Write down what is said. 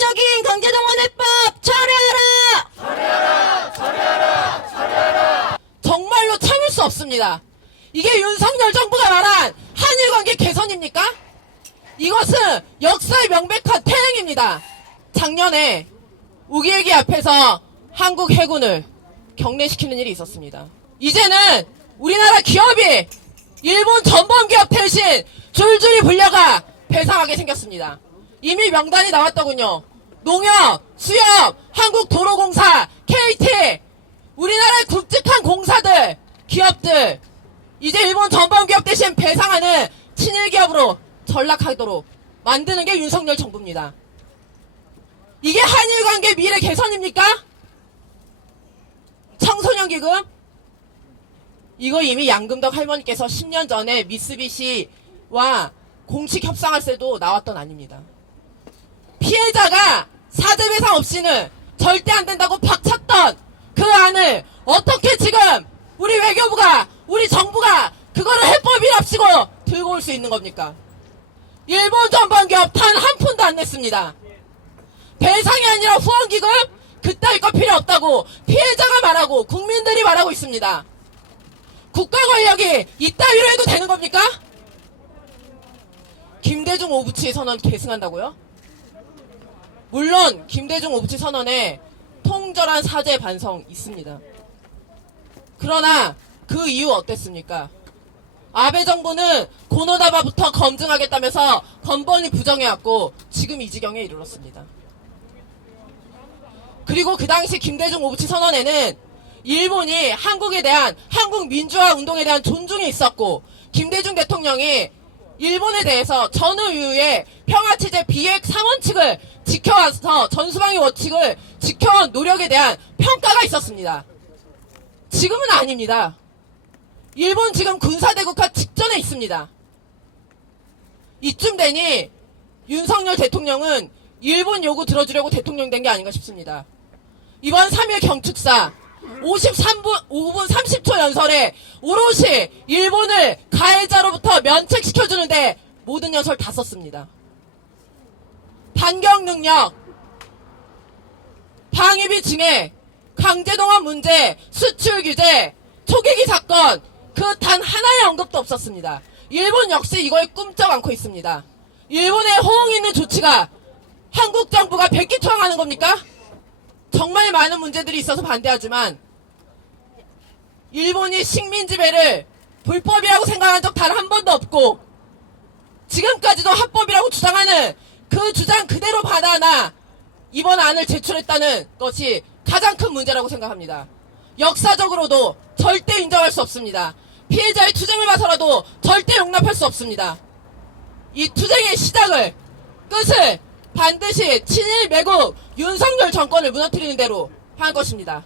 폭력적인 강제동원해법 철회하라! 철회하라! 철회하라! 철회하라! 정말로 참을 수 없습니다. 이게 윤석열 정부가 말한 한일관계 개선입니까? 이것은 역사의 명백한 퇴행입니다. 작년에 우기일기 앞에서 한국 해군을 격례시키는 일이 있었습니다. 이제는 우리나라 기업이 일본 전범기업 대신 줄줄이 불려가 배상하게 생겼습니다. 이미 명단이 나왔더군요. 농협, 수협, 한국도로공사, KT, 우리나라의 굵직한 공사들, 기업들, 이제 일본 전범기업 대신 배상하는 친일기업으로 전락하도록 만드는 게 윤석열 정부입니다. 이게 한일관계 미래 개선입니까? 청소년기금? 이거 이미 양금덕 할머니께서 10년 전에 미쓰비시와 공식 협상할 때도 나왔던 안입니다. 피해자가 사죄배상 없이는 절대 안 된다고 박찼던 그 안을 어떻게 지금 우리 외교부가, 우리 정부가 그거를 해법이랍시고 들고 올 수 있는 겁니까? 일본 전범기업 단 한 푼도 안 냈습니다. 배상이 아니라 후원기금? 그따위 거 필요 없다고 피해자가 말하고 국민들이 말하고 있습니다. 국가 권력이 이따위로 해도 되는 겁니까? 김대중 오부치 선언 계승한다고요? 물론 김대중 오부치 선언에 통절한 사죄 반성 있습니다. 그러나 그 이후 어땠습니까? 아베 정부는 고노다바부터 검증하겠다면서 건번이 부정해왔고 지금 이 지경에 이르렀습니다. 그리고 그 당시 김대중 오부치 선언에는 일본이 한국에 대한 한국 민주화 운동에 대한 존중이 있었고 김대중 대통령이 일본에 대해서 전후 이후에 평화체제 비핵 3원칙을 지켜와서 전수방위 원칙을 지켜온 노력에 대한 평가가 있었습니다. 지금은 아닙니다. 일본 지금 군사대국화 직전에 있습니다. 이쯤 되니 윤석열 대통령은 일본 요구 들어주려고 대통령 된 게 아닌가 싶습니다. 이번 3.1 경축사 5분 30초 연설에 오롯이 일본을 가해자로부터 면책시켜주는데 모든 연설 다 썼습니다. 반경 능력, 방위비 증액, 강제동원 문제, 수출 규제, 초계기 사건 그 단 하나의 언급도 없었습니다. 일본 역시 이거에 꿈쩍 않고 있습니다. 일본의 호응 있는 조치가 한국 정부가 백기투항하는 겁니까? 정말 많은 문제들이 있어서 반대하지만 일본이 식민 지배를 불법이라고 생각한 적 단 한 번도 없고 지금까지도 합법이라고 주장하는 그 주장 그대로 받아나 이번 안을 제출했다는 것이 가장 큰 문제라고 생각합니다. 역사적으로도 절대 인정할 수 없습니다. 피해자의 투쟁을 봐서라도 절대 용납할 수 없습니다. 이 투쟁의 시작을, 끝을 반드시 친일 매국 윤석열 정권을 무너뜨리는 대로 할 것입니다.